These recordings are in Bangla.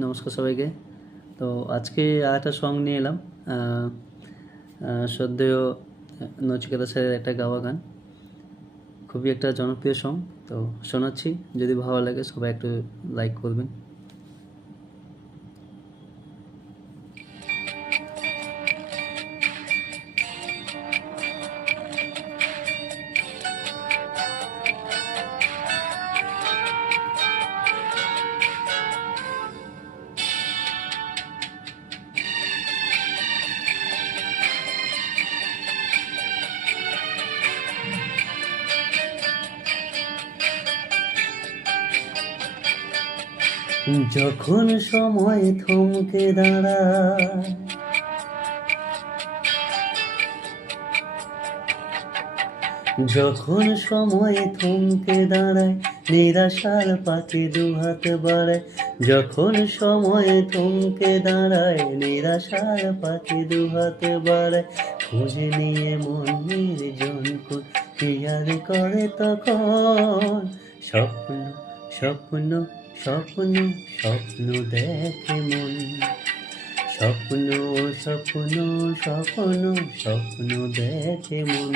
নমস্কার সবাইকে। তো আজকে আরেকটা সং নিয়ে এলাম, শ্রদ্ধেয় নচিকেতা স্যারের একটা গাওয়া গান, খুবই একটা জনপ্রিয় সং। তো শোনাচ্ছি, যদি ভালো লাগে সবাই একটু লাইক করবেন। যখন সময় থমকে দাঁড়ায়, যখন সময় থমকে দাঁড়ায়, নিরাশার পাখি দুহাত বাড়ায়। যখন সময় থমকে দাঁড়ায়, নিরাশার পাখি দুহাত বাড়ায়। খুঁজে নিয়ে মন নির্জন হিয়ার করে তখন। স্বপ্ন স্বপ্ন স্বপ্ন স্বপ্ন দেখে মন। স্বপ্ন স্বপ্ন স্বপ্ন স্বপ্ন দেখে মন।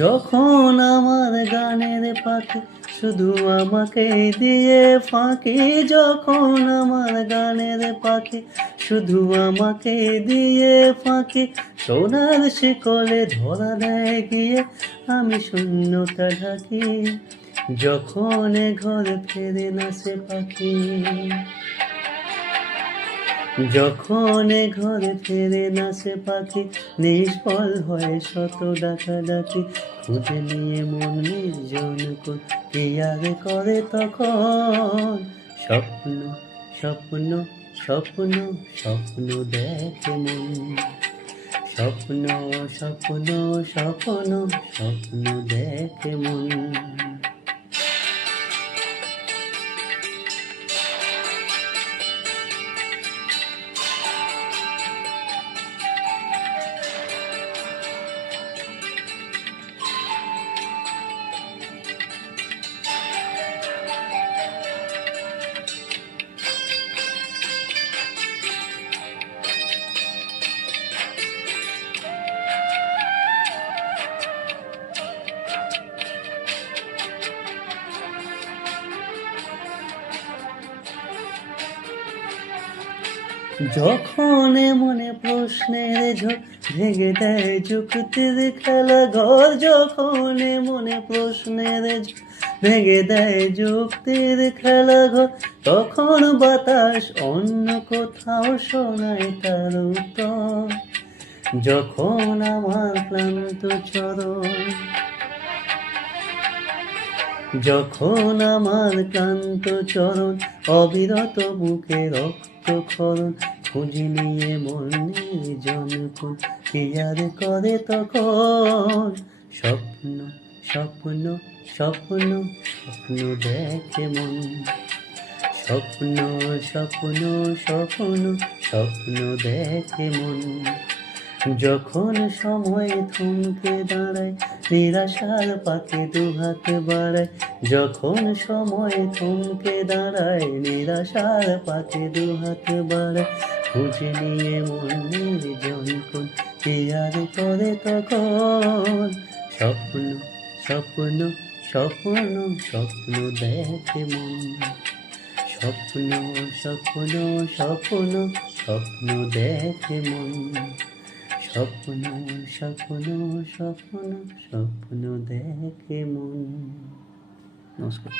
যখন আমার গানের পাখি শুধু আমাকে দিয়ে ফাঁকি, যখন আমার গানের পাখি শুধু আমাকে দিয়ে ফাঁকি। সোনার শিকলে ধরা দেয় গিয়ে আমি শূন্যতা ঢাকি। যখন ঘর ফেরে না সে পাখি, যখন ঘরে ফেরে না সে পাখি, নিষ্ফল হয় শত ডাকাডাকি। খুঁজে নিয়ে মন নির্জন কি আর করে তখন। স্বপ্ন স্বপ্ন স্বপ্ন স্বপ্ন দেখে মন। স্বপ্ন স্বপ্ন স্বপ্ন স্বপ্ন দেখে মন। যখন মনে প্রশ্নের ঝড় ভেঙে দেয় যুক্তির খেলা ঘর। যখন মনে প্রশ্নের ঝড় ভেঙে দেয় যুক্তির খেলা ঘর, তখন বাতাস অন্য কোথাও শোনায় তার উত্তর। যখন আমার ক্লান্ত চরণ, যখন আমার ক্লান্ত চরণ অবিরত বুকে রক্তক্ষরণ। খুঁজে নিয়ে মন নির্জন কি আর করে তখন। স্বপ্ন স্বপ্ন স্বপ্ন স্বপ্ন দেখে মন। স্বপ্ন স্বপ্ন স্বপ্ন স্বপ্ন দেখে মন। যখন সময় থমকে দাঁড়ায়, নিরাশার পাখি দুহাত বাড়ায়। যখন সময় থমকে দাঁড়ায়, নিরাশার পাখি দুহাত বাড়ায়। খুঁজে নিয়ে মন নির্জন কি আর করে তখন। স্বপ্ন স্বপ্ন স্বপ্ন স্বপ্ন দেখে মন। স্বপ্ন স্বপ্ন স্বপ্ন স্বপ্ন দেখে মন। স্বপ্ন স্বপ্ন স্বপ্ন স্বপ্ন দেখে মন। নমস্কার।